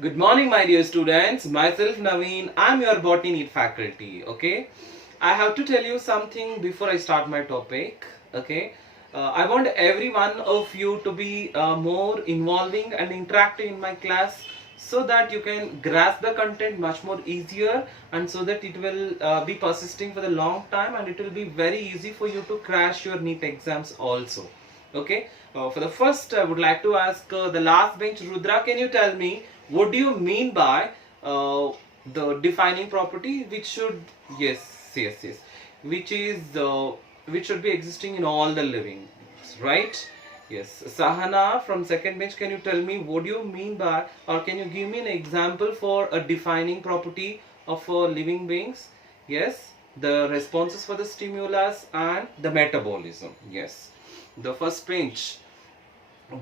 Good morning, my dear students. Myself Naveen. I'm your botany NEET faculty. Okay, I have to tell you something before I start my topic. Okay, I want every one of you to be more involving and interactive in my class, so that you can grasp the content much more easier, and so that it will be persisting for the long time, and it will be very easy for you to crash your NEET exams also. Okay, for the first, I would like to ask the last bench, Rudra. Can you tell me what do you mean by the defining property, which should yes, which is which should be existing in all the living, right? Yes, Sahana from second bench. Can you tell me what do you mean by, or can you give me an example for a defining property of living beings? Yes, the responses for the stimulus and the metabolism. Yes, the first bench,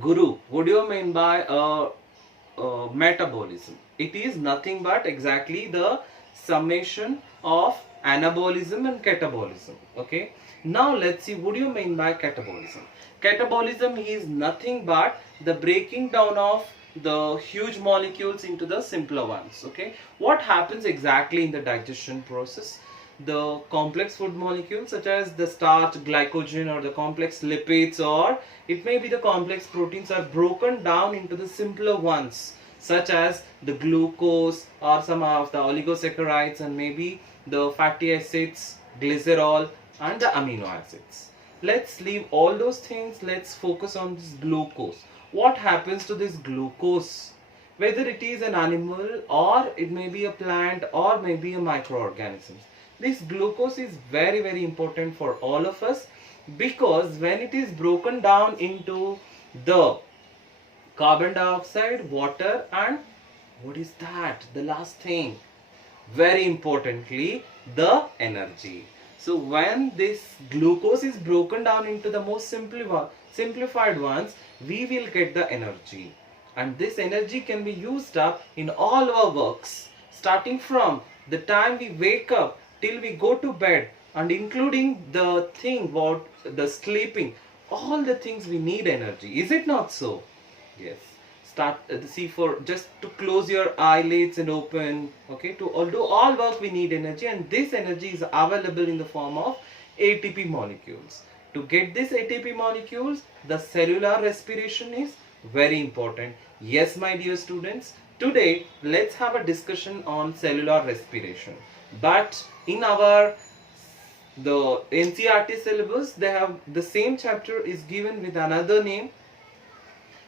Guru. What do you mean by metabolism? It is nothing but exactly the summation of anabolism and catabolism. Okay, now let's see what do you mean by catabolism. Catabolism is nothing but the breaking down of the huge molecules into the simpler ones. Okay, what happens exactly in the digestion process? The complex food molecules such as the starch, glycogen, or the complex lipids, or it may be the complex proteins, are broken down into the simpler ones such as the glucose or some of the oligosaccharides, and maybe the fatty acids, glycerol, and the amino acids. Let's leave all those things. Let's focus on this glucose. What happens to this glucose? Whether it is an animal, or it may be a plant, or maybe a microorganism, this glucose is very important for all of us, because when it is broken down into the carbon dioxide, water, and what is that? The last thing, very importantly, the energy. So when this glucose is broken down into the most simplified ones, we will get the energy. And this energy can be used up in all our works, starting from the time we wake up till we go to bed, and including the thing about the sleeping. All the things we need energy. Is it not so? Yes. Start see, for just to close your eyelids and open. Okay, to all do all work we need energy, and this energy is available in the form of ATP molecules. To get this ATP molecules, the cellular respiration is very important. Yes, my dear students, today let's have a discussion on cellular respiration. But in our the NCERT syllabus, they have the same chapter is given with another name,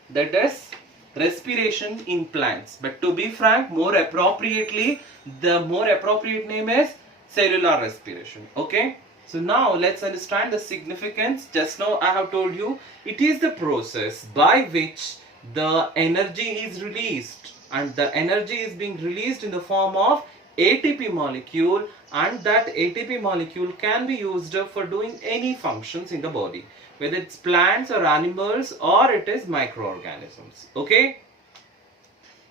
that is respiration in plants. But to be frank, more appropriately, the more appropriate name is cellular respiration. Okay, so now let's understand the significance. Just now I have told you, it is the process by which the energy is released, and the energy is being released in the form of ATP molecule, and that ATP molecule can be used for doing any functions in the body, whether it's plants or animals, or it is microorganisms. Okay,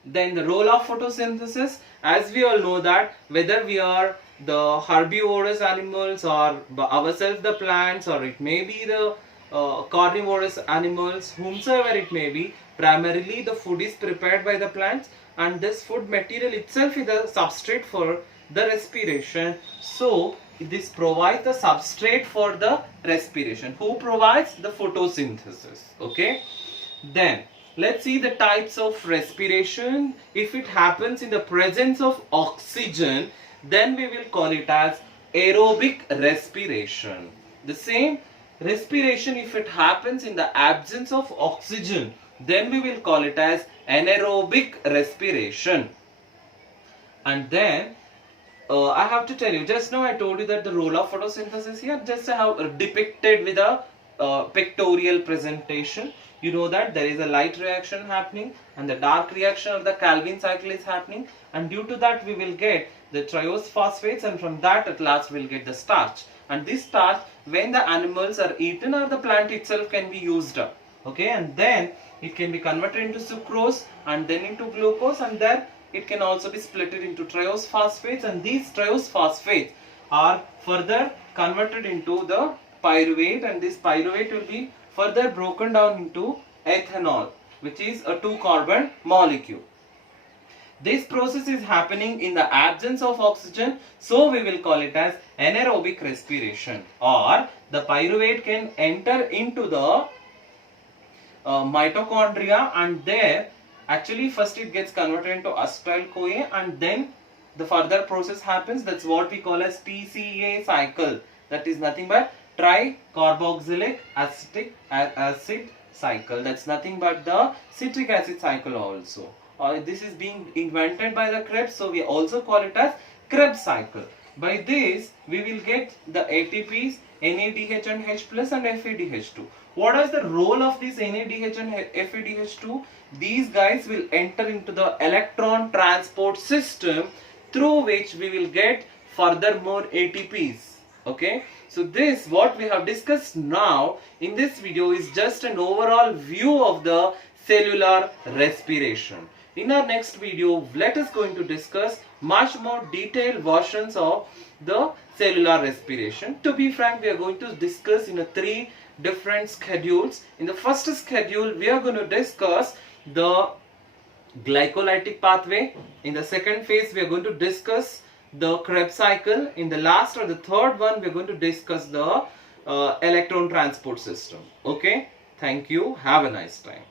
then the role of photosynthesis, as we all know that whether we are the herbivorous animals, or ourselves the plants, or it may be the carnivorous animals, whomsoever it may be, primarily the food is prepared by the plants, and this food material itself is the substrate for the respiration. So this provides the substrate for the respiration. Who provides? The photosynthesis. Okay, then let's see the types of respiration. If it happens in the presence of oxygen, then we will call it as aerobic respiration. The same respiration, if it happens in the absence of oxygen, then we will call it as anaerobic respiration. And then I have to tell you, just now I told you that the role of photosynthesis here, just I have depicted with a pictorial presentation. You know that there is a light reaction happening, and the dark reaction of the Calvin cycle is happening, and due to that we will get the triose phosphates, and from that at last we will get the starch. And this starch, when the animals are eaten, or the plant itself can be used up. Okay, and then it can be converted into sucrose, and then into glucose, and then it can also be split into triose phosphates, and these triose phosphates are further converted into the pyruvate, and this pyruvate will be further broken down into ethanol, which is a 2-carbon molecule. This process is happening in the absence of oxygen, so we will call it as anaerobic respiration. Or the pyruvate can enter into the mitochondria, and there actually first it gets converted into acetyl CoA, and then the further process happens. That's what we call as TCA cycle. That is nothing but tricarboxylic acid cycle. That's nothing but the citric acid cycle also. This is being invented by the Krebs, so we also call it as Krebs cycle. By this, we will get the ATPs, NADH and H plus and FADH2. What is the role of this NADH and FADH2? These guys will enter into the electron transport system, through which we will get further more ATPs. Okay, so this what we have discussed now in this video is just an overall view of the cellular respiration. In our next video, let us going to discuss much more detailed versions of the cellular respiration. To be frank, we are going to discuss in 3 different schedules. In the first schedule, we are going to discuss the glycolytic pathway. In the second phase, we are going to discuss the Krebs cycle. In the last or the third one, we are going to discuss the electron transport system. Okay, thank you. Have a nice time.